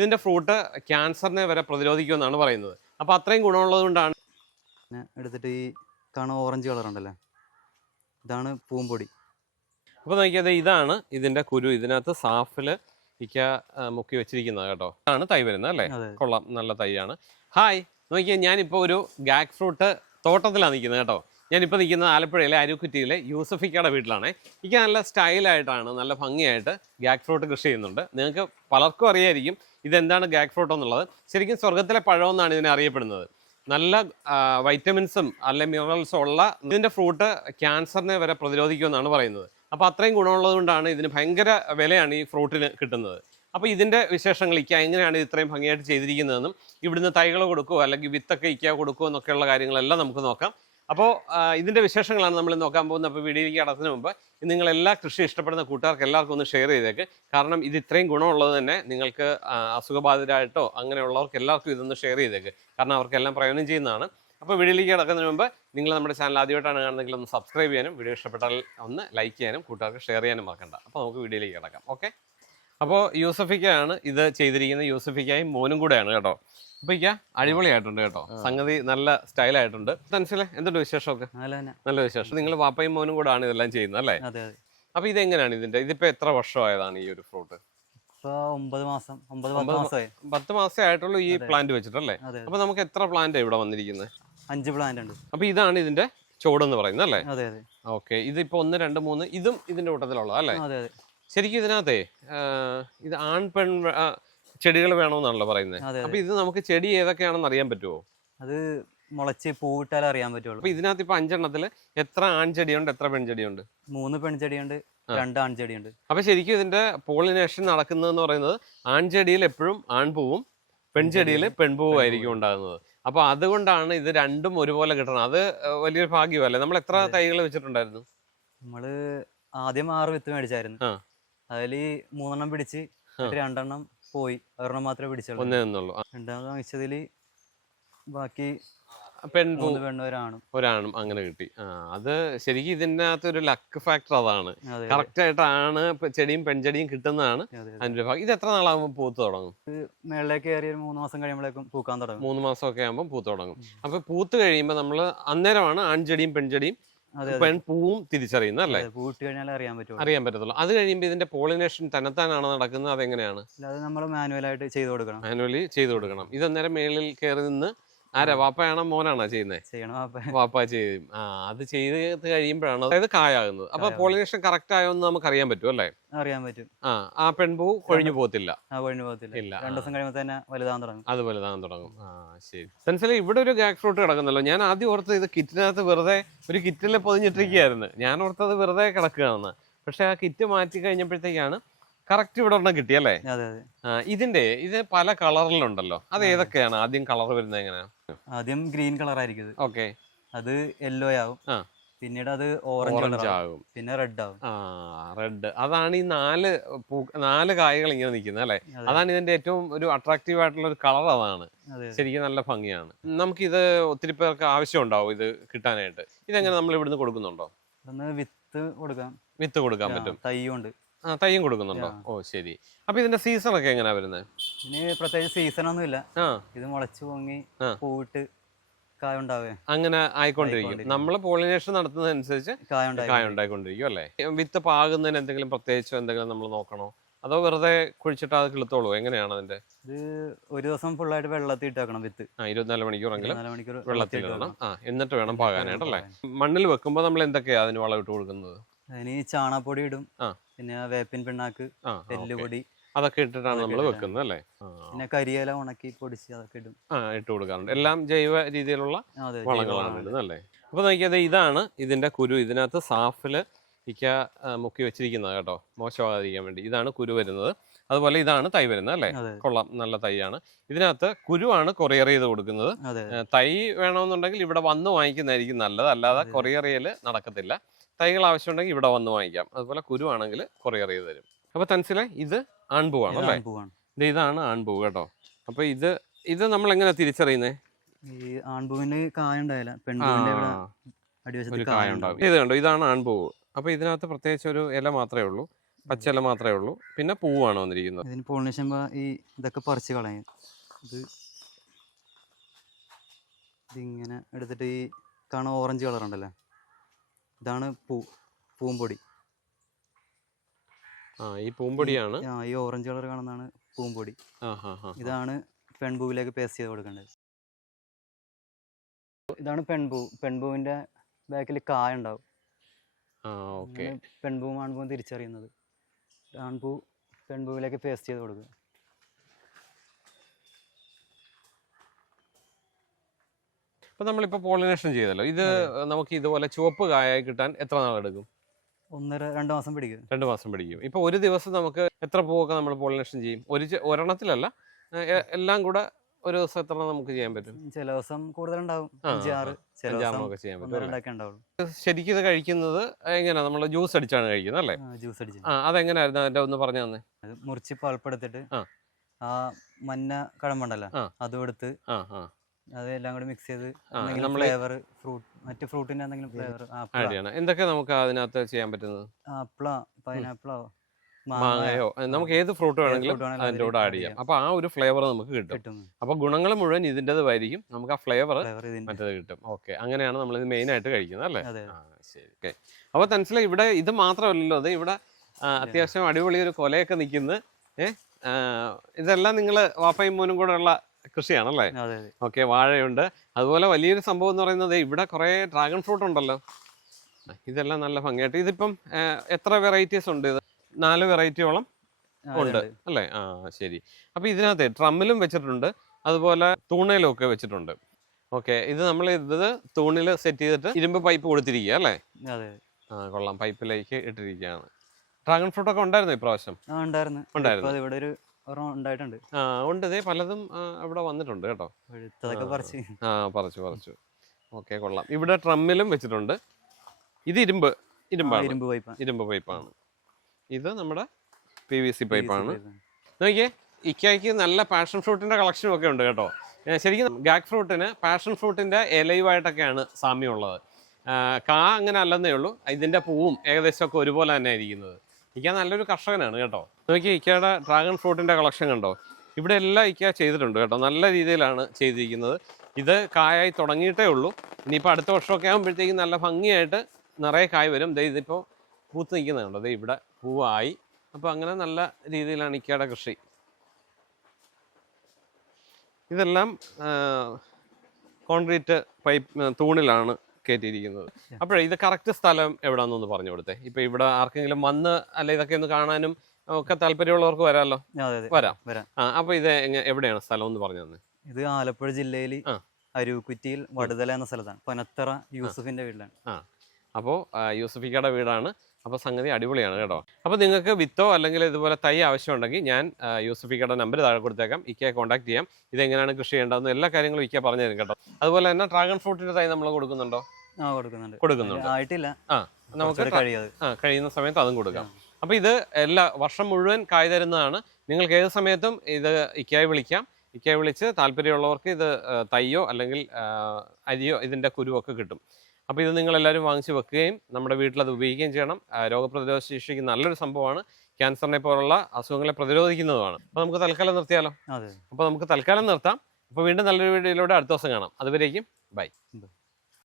ഇതിന്റെ ഫ്രൂട്ട് ക്യാൻസറിനെ വരെ പ്രതിരോധിക്കുമെന്നാണ് പറയുന്നത്. അപ്പോൾ അത്രയും ഗുണമുള്ളത് കൊണ്ടാണ് എടുത്തിട്ട് ഈ കാണുന്ന ഓറഞ്ച് കളർ ഉണ്ടല്ലേ? ഇതാണ് പൂമ്പൊടി. അപ്പോൾ നോക്കിയത് ഇതാണ് ഇതിന്റെ കുരു. ഇതിനകത്ത് സാഫിൽ ഇക്ക മുക്കി വെച്ചിരിക്കുന്നത് കേട്ടോ. ഇതാണ് തൈ വരുന്നത് അല്ലേ? കൊള്ളാം. നല്ല തൈയാണ്. ഹായ്. നോക്കിയാൽ ഞാനിപ്പോൾ ഒരു ഗാക്ക് ഫ്രൂട്ട് തോട്ടത്തിലാണ് നിൽക്കുന്നത് കേട്ടോ. ഞാനിപ്പോൾ നിൽക്കുന്നത് ആലപ്പുഴയിലെ അരുക്കുറ്റിയിലെ യൂസഫിക്കയുടെ വീട്ടിലാണ്. എനിക്ക് നല്ല സ്റ്റൈലായിട്ടാണ് നല്ല ഭംഗിയായിട്ട് ഗാക്ക് ഫ്രൂട്ട് കൃഷി ചെയ്യുന്നുണ്ട്. നിങ്ങൾക്ക് പലർക്കും അറിയായിരിക്കും ഇതെന്താണ് ഗാഗ് ഫ്രൂട്ട് എന്നുള്ളത്? ശരിക്കും സ്വർഗത്തിലെ പഴമെന്നാണ് ഇതിനെ അറിയപ്പെടുന്നത്. നല്ല വൈറ്റമിൻസും അല്ലെ മിനറൽസും ഉള്ള ഇതിന്റെ ഫ്രൂട്ട് ക്യാൻസറിനെ വരെ പ്രതിരോധിക്കുമെന്നാണ് പറയുന്നത്. അപ്പോൾ അത്രയും ഗുണമുള്ളത് കൊണ്ടാണ് ഇതിന് ഭയങ്കര വിലയാണ് ഈ ഫ്രൂട്ടിന് കിട്ടുന്നത്. അപ്പോൾ ഇതിന്റെ വിശേഷങ്ങൾ ഇക്ക എങ്ങനെയാണ് ഇത് ഇത്രയും ഭംഗിയായിട്ട് ചെയ്തിരിക്കുന്നതെന്നും ഇവിടുന്ന് തൈകൾ കൊടുക്കുമോ അല്ലെങ്കിൽ വിത്തൊക്കെ ഇക്ക കൊടുക്കുമോ എന്നൊക്കെയുള്ള കാര്യങ്ങളെല്ലാം നമുക്ക് നോക്കാം. അപ്പോൾ ഇതിന്റെ വിശേഷങ്ങളാണ് നമ്മൾ നോക്കാൻ പോകുന്നത്. അപ്പോൾ വീഡിയോയിലേക്ക് കടത്തിന് മുമ്പ് നിങ്ങൾ എല്ലാ കൃഷി ഇഷ്ടപ്പെടുന്ന കൂട്ടുകാർക്ക് എല്ലാവർക്കും ഒന്ന് ഷെയർ ചെയ്തേക്ക്. കാരണം ഇത് ഇത്രയും ഗുണമുള്ളത് തന്നെ നിങ്ങൾക്ക് അസുഖബാധിതരായിട്ടോ അങ്ങനെയുള്ളവർക്ക് എല്ലാവർക്കും ഇതൊന്ന് ഷെയർ ചെയ്തേക്ക്. കാരണം അവർക്കെല്ലാം പ്രയോജനം ചെയ്യുന്നതാണ്. അപ്പോൾ വീഡിയോയിലേക്ക് കിടക്കുന്നതിന് മുമ്പ് നിങ്ങൾ നമ്മുടെ ചാനൽ ആദ്യമായിട്ടാണ് കാണുന്നതെങ്കിൽ ഒന്ന് സബ്സ്ക്രൈബ് ചെയ്യാനും വീഡിയോ ഇഷ്ടപ്പെട്ടാൽ ഒന്ന് ലൈക്ക് ചെയ്യാനും കൂട്ടുകാർക്ക് ഷെയർ ചെയ്യാനും മറക്കണ്ട. അപ്പോൾ നമുക്ക് വീഡിയോയിലേക്ക് കിടക്കാം. ഓക്കെ? അപ്പോൾ യൂസഫിക്കയാണ് ഇത് ചെയ്തിരിക്കുന്നത്. യൂസഫിക്കായും മോനും കൂടെയാണ് കേട്ടോ. അപ്പൊ ഇക്ക അടിപൊളിയായിട്ടുണ്ട് കേട്ടോ. സംഗതി നല്ല സ്റ്റൈലായിട്ടുണ്ട്. മനസ്സിലെ എന്തുണ്ട് വിശേഷമൊക്കെ? നല്ല നല്ല വിശേഷം. നിങ്ങൾ വാപ്പയും മോനും കൂടെ ആണ് ഇതെല്ലാം ചെയ്യുന്നത് അല്ലേ? അപ്പൊ ഇതെങ്ങനെയാണ് ഇതിന്റെ ഇതിപ്പോ എത്ര വർഷമായതാണ് ഈ ഒരു ഫ്രൂട്ട്? ഒമ്പത് മാസം പത്ത് മാസമേ ആയിട്ടുള്ളൂ ഈ പ്ലാന്റ് വെച്ചിട്ടല്ലേ? അപ്പൊ നമുക്ക് എത്ര പ്ലാന്റ് ഇവിടെ വന്നിരിക്കുന്നത്? അഞ്ച് പ്ലാന്റ് ഉണ്ട്. അപ്പൊ ഇതാണ് ഇതിന്റെ ചോടെന്ന് പറയുന്നത് അല്ലേ? ഓക്കെ. ഇതിപ്പോ ഒന്ന് രണ്ട് മൂന്ന് ഇതും ഇതിന്റെ കൂട്ടത്തിലുള്ളത് അല്ലേ? ശരിക്കും ഇതിനകത്തെ ഇത് ആൺ പെൺ ചെടികൾ വേണമെന്നാണല്ലോ പറയുന്നത് അപ്പൊ ഇത് നമുക്ക് ചെടി ഏതൊക്കെയാണെന്ന് അറിയാൻ പറ്റുമോ അത് മുളച്ച് പൂവിട്ടാൽ അറിയാൻ പറ്റുള്ളൂ. അപ്പൊ ഇതിനകത്ത് ഇപ്പൊ അഞ്ചെണ്ണത്തിൽ എത്ര ആൺചെടിയുണ്ട് എത്ര പെൺചെടിയുണ്ട് മൂന്ന് പെൺചെടിയുണ്ട്. രണ്ട് ആൺചെടിയുണ്ട് അപ്പൊ ശരിക്കും ഇതിന്റെ പോളിനേഷൻ നടക്കുന്നതെന്ന് പറയുന്നത് ആൺചെടിയിൽ എപ്പോഴും ആൺപൂവും പെൺചെടിയിൽ പെൺപൂവും ആയിരിക്കും ഉണ്ടാകുന്നത്. അപ്പൊ അതുകൊണ്ടാണ് ഇത് രണ്ടും ഒരുപോലെ കിട്ടണം അത് വലിയൊരു ഭാഗ്യമല്ലേ? നമ്മൾ എത്ര തൈകൾ വെച്ചിട്ടുണ്ടായിരുന്നു? നമ്മൾ ആദ്യം ആറ് വിത്ത് മേടിച്ചായിരുന്നു. അതിൽ മൂന്നെണ്ണം പിടിച്ച് രണ്ടെണ്ണം പോയി. ഒരെണ്ണം മാത്രമേ പിടിച്ചുള്ളൂ. രണ്ടാമത് വാങ്ങിച്ചതിൽ ബാക്കി ഒരാണും. അങ്ങനെ കിട്ടി. അത് ശരിക്കും ഇതിന്റെ അകത്ത് ഒരു ലക്ക് ഫാക്ടർ അതാണ്. അതെ കറക്റ്റ് ആയിട്ടാണ് ചെടിയും പെൺചെടിയും കിട്ടുന്നതാണ്. അതെ അതെ. അതിന്റെ ഭാഗം. ഇത് എത്ര നാളാകുമ്പോൾ പൂത്ത് തുടങ്ങും? മേളിലേക്ക് കയറി മൂന്ന് മാസം കഴിയുമ്പോഴേക്കും പൂക്കാൻ തുടങ്ങും. മൂന്ന് മാസം ഒക്കെ ആകുമ്പോൾ പൂത്ത് തുടങ്ങും. അപ്പൊ പൂത്ത് കഴിയുമ്പോൾ നമ്മൾ അന്നേരമാണ് ആൺചെടിയും പെൺചെടിയും പെൺപൂവും തിരിച്ചറിയുന്നത് അല്ലേ? പൂട്ട് അറിയാൻ അറിയാൻ പറ്റത്തുള്ളൂ. അത് കഴിയുമ്പോൾ ഇതിന്റെ പോളിനേഷൻ തന്നെത്താനാണ് നടക്കുന്നത് അതെങ്ങനെയാണ്? നമ്മൾ മാനുവലായിട്ട് ചെയ്തു കൊടുക്കണം. മാനുവലി ചെയ്തു കൊടുക്കണം. ഇതന്നേരം മേളിൽ കയറി നിന്ന് ആരാ? വാപ്പയാണോ മോനാണോ ചെയ്യുന്നേ? വാപ്പ. ചെയ്യും. ആ അത് ചെയ്ത് കഴിയുമ്പോഴാണ് അതായത് കായാകുന്നത്. അപ്പൊ. പോളിനേഷൻ കറക്റ്റ് ആയോ എന്ന് നമുക്ക് അറിയാൻ പറ്റും അല്ലേ? അറിയാൻ പറ്റും. ആ ആ പെൺപൂ കൊഴിഞ്ഞു പോകത്തില്ല. ആ കൊഴിഞ്ഞു പോകത്തില്ല. ഇല്ല. രണ്ടു ദിവസം കഴിയുമ്പോൾ തന്നെ വലുതാൻ തുടങ്ങും. അത് വലുതാകാൻ തുടങ്ങും. ആ ശരി. സെൻസിലെ ഇവിടെ ഒരു ഗാക് ഫ്രൂട്ട് കിടക്കുന്നല്ലോ. ഞാൻ ആദ്യം ഓർത്ത് ഇത് കിറ്റിനകത്ത് വെറുതെ ഒരു കിറ്റിൽ പൊതിഞ്ഞിട്ടിരിക്കുകയായിരുന്നു. ഞാൻ ഓർത്തത് വെറുതെ കിടക്കുകയാണെന്ന്. പക്ഷെ ആ കിറ്റ് മാറ്റി കഴിഞ്ഞപ്പോഴത്തേക്കാണ് കറക്റ്റ് ഇവിടെ ഒരെണ്ണം കിട്ടിയല്ലേ അതെ അതെ. ഇതിന്റെ ഇത് പല കളറിലുണ്ടല്ലോ അത് ഏതൊക്കെയാണ്? ആദ്യം കളർ വരുന്നത് എങ്ങനെയാ? ആദ്യം ഗ്രീൻ കളർ ആയിരിക്കും ഓക്കെ. അത് യെല്ലോ ആവും. പിന്നീട് അത് ഓറഞ്ച് ആകും പിന്നെ റെഡ് ആവും. ആ റെഡ് അതാണ് ഈ നാല് പൂ നാല് കായകൾ ഇങ്ങനെ നിൽക്കുന്നത് അല്ലേ? അതാണ് ഇതിന്റെ ഏറ്റവും ഒരു അട്രാക്റ്റീവ് ആയിട്ടുള്ള ഒരു കളർ അതാണ്. ശരിക്കും നല്ല ഭംഗിയാണ്. നമുക്കിത് ഒത്തിരി പേർക്ക് ആവശ്യമുണ്ടാവും ഇത് കിട്ടാനായിട്ട്. ഇതെങ്ങനെ നമ്മൾ ഇവിടുന്ന് കൊടുക്കുന്നുണ്ടോ? വിത്ത് കൊടുക്കാം. വിത്ത് കൊടുക്കാൻ പറ്റും. തൈ തയ്യും കൊടുക്കുന്നുണ്ടോ? ഓ ശരി. അപ്പൊ ഇതിന്റെ സീസൺ ഒക്കെ എങ്ങനെയാ വരുന്നത് ഇതിന് പ്രത്യേകിച്ച് സീസൺ ഒന്നും ഇല്ല ഇത് മുളച്ചു പൊങ്ങി. പൂവിട്ട് അങ്ങനെ ആയിക്കൊണ്ടിരിക്കും. നമ്മൾ നമ്മൾ പോളിനേഷൻ നടത്തുന്നതനുസരിച്ച് കായ കായ ഉണ്ടായിക്കൊണ്ടിരിക്കും അല്ലേ? വിത്ത് പാകുന്നതിന് എന്തെങ്കിലും പ്രത്യേകിച്ച് എന്തെങ്കിലും നമ്മൾ നോക്കണോ? അതോ വെറുതെ കുഴിച്ചിട്ട് അത് കിളുത്തോളൂ? എങ്ങനെയാണ് അതിന്റെ? ഇത് ഒരു ദിവസം ഫുൾ ആയിട്ട് വെള്ളത്തിൽ ഇട്ടേക്കണം വിത്ത്. ആ ഇരുപത്തിനാല് മണിക്കൂറെങ്കിലും മണിക്കൂർ വെള്ളത്തിൽ ഇടണം. ആ എന്നിട്ട് വേണം പാകാനായിട്ടല്ലേ മണ്ണിൽ വെക്കുമ്പോൾ നമ്മൾ എന്തൊക്കെയാ അതിന് വളം ഇട്ട് കൊടുക്കുന്നത്? അതിന് ചാണകപ്പൊടി ഇടും. പിന്നെ വേപ്പിൻ പിണ്ണാക്ക്. എല്ലുപൊടി അതൊക്കെ ഇട്ടിട്ടാണ് നമ്മൾ വെക്കുന്നത് അല്ലേ? പിന്നെ കരിയില ഉണക്കി പൊടിച്ച് അതൊക്കെ ഇടും. ആ ഇട്ട് കൊടുക്കാറുണ്ട്. എല്ലാം ജൈവ രീതിയിലുള്ള വളങ്ങളാണ്. ഇടുന്നത് അല്ലേ? അപ്പോൾ നോക്കിയത് ഇതാണ് ഇതിന്റെ കുരു. ഇതിനകത്ത് സാഫിൽ ഇക്ക മുക്കി വെച്ചിരിക്കുന്നത് കേട്ടോ. മോശമാകാതിരിക്കാൻ വേണ്ടി. ഇതാണ് കുരു വരുന്നത്. അതുപോലെ ഇതാണ് തൈ വരുന്നത് അല്ലേ? കൊള്ളാം. നല്ല തൈയാണ്. ഇതിനകത്ത് കുരുവാണ് കൊറിയർ ചെയ്ത് കൊടുക്കുന്നത്. തൈ വേണമെന്നുണ്ടെങ്കിൽ ഇവിടെ വന്ന് വാങ്ങിക്കുന്നതായിരിക്കും നല്ലത്. അല്ലാതെ. കൊറിയർ ചെയ്യൽ നടക്കത്തില്ല. തൈകൾ ആവശ്യമുണ്ടെങ്കിൽ ഇവിടെ വന്ന് വാങ്ങിക്കാം. അതുപോലെ കുരുവാണെങ്കിൽ കൊറിയർ ചെയ്ത് തരും. അപ്പൊ തൻസിലെ ഇത് ആൺപൂവാണ് അല്ലേ? ഇതാണ് ആൺപൂ കേട്ടോ. അപ്പൊ ഇത് ഇത് നമ്മൾ എങ്ങനെ തിരിച്ചറിയുന്നത് ഈ ആൺപൂവിന് കായ ഉണ്ടായില്ല. പെൺപൂവിന്റെ കായ ഉണ്ടാവും. ഇത് കണ്ടോ? ഇതാണ് ആൺപൂവ് അപ്പൊ ഇതിനകത്ത് പ്രത്യേകിച്ച് ഒരു ഇല മാത്രമേ ഉള്ളൂ. പച്ചില മാത്രമേ ഉള്ളൂ. പിന്നെ പൂവാണ് വന്നിരിക്കുന്നത്. ഇതിന് പോളിനേഷൻ ഈ ഇതൊക്കെ പറിച്ച് കളയും. ഇത് ഇതിങ്ങനെ എടുത്തിട്ട് ഈ കാണാൻ ഓറഞ്ച് കളർ ഉണ്ടല്ലേ? ഇതാണ് പൂ പൂമ്പൊടി. ആ ഈ പൂമ്പൊടിയാണ്? ആ ഈ ഓറഞ്ച് കളർ കാണുന്നതാണ് പൂമ്പൊടി. ഇതാണ് പെൺപൂവിലേക്ക് പേസ്റ്റ് ചെയ്ത് കൊടുക്കേണ്ടത്. ഇതാണ് പെൺപൂ പെൺപൂവിന്റെ ബാക്കിൽ കായ ഉണ്ടാവും. ആ ഓക്കേ. അങ്ങനെ പെൺപൂവും ആൺപൂവും തിരിച്ചറിയുന്നത്. ആൺപൂ പെൺപൂവിലേക്ക് പേസ്റ്റ് ചെയ്ത് കൊടുക്കുക. ഇപ്പൊ നമ്മളിപ്പോ പോളിനേഷൻ ചെയ്തല്ലോ. ഇത് നമുക്ക് ഇതുപോലെ ചുവപ്പ് കായായി കിട്ടാൻ എത്ര നാളെടുക്കും? ഒന്നര രണ്ട് മാസം പിടിക്കും. രണ്ട് മാസം പിടിക്കും. ഇപ്പൊ ഒരു ദിവസം നമുക്ക് എത്ര പൂവൊക്കെ നമ്മൾ പോളിനേഷൻ ചെയ്യും? ഒരു ഒരെണ്ണത്തിലല്ല. എല്ലാം കൂടെ ഒരു ദിവസം എത്ര നമുക്ക് ചെയ്യാൻ പറ്റും? ചില ദിവസം കൂടുതലുണ്ടാവും. ചെയ്യാൻ പറ്റും ശരിക്കും ഇത് കഴിക്കുന്നത് എങ്ങനെയാ? നമ്മൾ ജ്യൂസ് അടിച്ചാണ് കഴിക്കുന്നത് അല്ലേ? ജ്യൂസ് അടിച്ചു. ആ അതെങ്ങനെയായിരുന്നു? അതിന്റെ ഒന്ന് പറഞ്ഞു തന്നെ. മുറിച്ച് പൾപ്പെടുത്തിട്ട് ആ. മഞ്ഞ കഴമ്പുണ്ടല്ലോ അതും എടുത്ത് ആ ആ. അതെല്ലാം കൂടി മിക്സ് ചെയ്ത് ഫ്ലേവർ ഫ്രൂട്ട് മറ്റ് ഫ്രൂട്ടിന്റെ എന്തെങ്കിലും ഫ്ലേവർ എന്തൊക്കെ നമുക്ക് അതിനകത്ത് ചെയ്യാൻ പറ്റുന്നത്? ആപ്പിളോ പൈനാപ്പിളോ മാങ്ങയോ. നമുക്ക് ഏത് ഫ്രൂട്ട് വേണമെങ്കിലും അതിന്റെ കൂടെ ആഡ് ചെയ്യാം. അപ്പൊ ആ ഒരു ഫ്ലേവർ നമുക്ക് കിട്ടും. അപ്പോൾ അപ്പൊ ഗുണങ്ങൾ മുഴുവൻ ഇതിന്റെതായിരിക്കും നമുക്ക് ആ ഫ്ലേവർ മറ്റേത് കിട്ടും. ഓക്കെ. അങ്ങനെയാണ് നമ്മൾ ഇത് മെയിൻ ആയിട്ട് കഴിക്കുന്നത് അല്ലേ? ശരി. ഓക്കെ. അപ്പോൾ തൻസില ഇവിടെ ഇത് മാത്രമല്ലല്ലോ. അത് ഇവിടെ അത്യാവശ്യം അടിപൊളി ഒരു കൊലയൊക്കെ നിൽക്കുന്നു. ഏഹ് ഇതെല്ലാം നിങ്ങൾ വാപ്പയും മോനും കൂടെ ഉള്ള കൃഷിയാണല്ലേ? ഓക്കെ വാഴയുണ്ട്. അതുപോലെ വലിയൊരു സംഭവം എന്ന് പറയുന്നത് ഇവിടെ കുറേ ഡ്രാഗൺ ഫ്രൂട്ട് ഉണ്ടല്ലോ. ഇതെല്ലാം നല്ല ഭംഗിയായിട്ട്. ഇതിപ്പം എത്ര വെറൈറ്റീസ് ഉണ്ട്? ഇത് നാല് വെറൈറ്റിയോളം ഉണ്ട് അല്ലേ? ആ ശരി. അപ്പോൾ ഇതിനകത്ത് ഡ്രമ്മിലും വെച്ചിട്ടുണ്ട്. അതുപോലെ തൂണയിലും ഒക്കെ വെച്ചിട്ടുണ്ട്. ഓക്കെ ഇത് നമ്മൾ ഇത് തൂണിൽ സെറ്റ് ചെയ്തിട്ട് ഇരുമ്പ് പൈപ്പ് കൊടുത്തിരിക്കുക അല്ലേ? ആ കൊള്ളാം. പൈപ്പിലേക്ക് ഇട്ടിരിക്കുകയാണ്. ഡ്രാഗൺ ഫ്രൂട്ട് ഒക്കെ ഉണ്ടായിരുന്നു ഇപ്രാവശ്യം? ഉണ്ടായിരുന്നു. ഉണ്ടായിരുന്നു. ഇവിടെ ഒരു ഉണ്ടായിട്ടുണ്ട്. ആ ഉണ്ട്. ഇതേ പലതും ഇവിടെ വന്നിട്ടുണ്ട് കേട്ടോ. ആ. പറിച്ച്. ആ പറിച്ചു പറിച്ചു. ഓക്കെ കൊള്ളാം. ഇവിടെ ട്രമ്മിലും വെച്ചിട്ടുണ്ട്. ഇത് ഇരുമ്പ് ഇരുമ്പാണ്. ഇരുമ്പ് പൈപ്പ് ഇരുമ്പ് പൈപ്പാണ്. ഇത് നമ്മുടെ പി വി സി പൈപ്പാണ്. നോക്കിയേ ഇക്കയ്ക്ക് നല്ല പാഷൻ ഫ്രൂട്ടിന്റെ കളക്ഷനും ഒക്കെ ഉണ്ട് കേട്ടോ. ശരിക്കും ഗാക്ക് ഫ്രൂട്ടിന് പാഷൻ ഫ്രൂട്ടിന്റെ ഇലയുമായിട്ടൊക്കെയാണ് സാമ്യമുള്ളത്. കാ അങ്ങനെ അല്ലെന്നേ ഉള്ളൂ. ഇതിന്റെ പൂവും ഏകദേശം ഒക്കെ ഒരുപോലെ തന്നെ ഇരിക്കുന്നത് ഇക്ക നല്ലൊരു കർഷകനാണ് കേട്ടോ. നോക്കിയേ ഇക്കയുടെ ഡ്രാഗൺ ഫ്രൂട്ടിന്റെ കളക്ഷൻ കണ്ടോ? ഇവിടെ എല്ലാം ഇക്ക ചെയ്തിട്ടുണ്ട് കേട്ടോ. നല്ല രീതിയിലാണ് ചെയ്തിരിക്കുന്നത്. ഇത് കായായി തുടങ്ങിയിട്ടേ ഉള്ളൂ. ഇനിയിപ്പോൾ അടുത്ത വർഷമൊക്കെ ആകുമ്പോഴത്തേക്കും നല്ല ഭംഗിയായിട്ട് നിറയെ കായ് വരും. ദേ ഇതിപ്പോൾ പൂത്ത് നിൽക്കുന്നത് കണ്ടോ? ദേ ഇവിടെ പൂവായി. അപ്പോൾ അങ്ങനെ നല്ല രീതിയിലാണ് ഇക്കയുടെ കൃഷി. ഇതെല്ലാം കോൺക്രീറ്റ് പൈപ്പ് തൂണിലാണ് കയറ്റിയിരിക്കുന്നത് അപ്പോഴേ ഇത് കറക്റ്റ് സ്ഥലം എവിടാന്നൊന്ന് പറഞ്ഞു കൊടുത്തേ. ഇപ്പൊ ഇവിടെ ആർക്കെങ്കിലും വന്ന് അല്ല ഇതൊക്കെ ഒന്ന് കാണാനും ഒക്കെ താല്പര്യമുള്ളവർക്ക് വരാമല്ലോ? വരാം. വരാം. ആ അപ്പൊ ഇത് എവിടെയാണ് സ്ഥലം എന്ന് പറഞ്ഞു തന്നെ? ഇത് ആലപ്പുഴ ജില്ലയിൽ അരുക്കുറ്റിയിൽ വടുതല എന്ന സ്ഥലത്താണ്. പനത്തറ യൂസഫിന്റെ വീട്ടിലാണ്. അപ്പോൾ യൂസഫിക്കയുടെ വീടാണ്. അപ്പോൾ സംഗതി അടിപൊളിയാണ് കേട്ടോ. അപ്പോൾ നിങ്ങൾക്ക് വിത്തോ അല്ലെങ്കിൽ ഇതുപോലെ തൈ ആവശ്യമുണ്ടെങ്കിൽ ഞാൻ യൂസഫിക്കയുടെ നമ്പർ താഴെ കൊടുത്തേക്കാം. ഇക്കയെ കോൺടാക്ട് ചെയ്യാം. ഇതെങ്ങനെയാണ് കൃഷി ചെയ്യേണ്ടതെന്ന് എല്ലാ കാര്യങ്ങളും ഇക്ക പറഞ്ഞു തരും കേട്ടോ. അതുപോലെ തന്നെ ഡ്രാഗൺ ഫ്രൂട്ടിന്റെ തൈ നമ്മൾ കൊടുക്കുന്നുണ്ടോ? കൊടുക്കുന്നുണ്ട്. കൊടുക്കുന്നുണ്ട്? ആയിട്ടില്ല. ആ നമുക്ക് ആ കഴിയുന്ന സമയത്ത് അതും കൊടുക്കാം. അപ്പോൾ ഇത് എല്ലാ വർഷം മുഴുവൻ കായ് തരുന്നതാണ്. നിങ്ങൾക്ക് ഏത് സമയത്തും ഇത് ഇക്കയെ വിളിക്കാം. ഇക്കയെ വിളിച്ച് താല്പര്യമുള്ളവർക്ക് ഇത് തയ്യോ തൈയോ അല്ലെങ്കിൽ അരിയോ ഇതിന്റെ കുരുവൊക്കെ കിട്ടും. അപ്പോൾ ഇത് നിങ്ങളെല്ലാവരും വാങ്ങിച്ച് വെക്കുകയും നമ്മുടെ വീട്ടിൽ അത് ഉപയോഗിക്കുകയും ചെയ്യണം. രോഗപ്രതിരോധ ശേഷിക്ക് നല്ലൊരു സംഭവമാണ്. ക്യാൻസറിനെ പോലുള്ള അസുഖങ്ങളെ പ്രതിരോധിക്കുന്നതുമാണ്. അപ്പോൾ നമുക്ക് തൽക്കാലം നിർത്തിയാലോ? അതെ. അപ്പോൾ നമുക്ക് തൽക്കാലം നിർത്താം. അപ്പോൾ വീണ്ടും നല്ലൊരു വീഡിയോയിലൂടെ അടുത്ത ദിവസം കാണാം. അതുവരേക്കും ബൈ.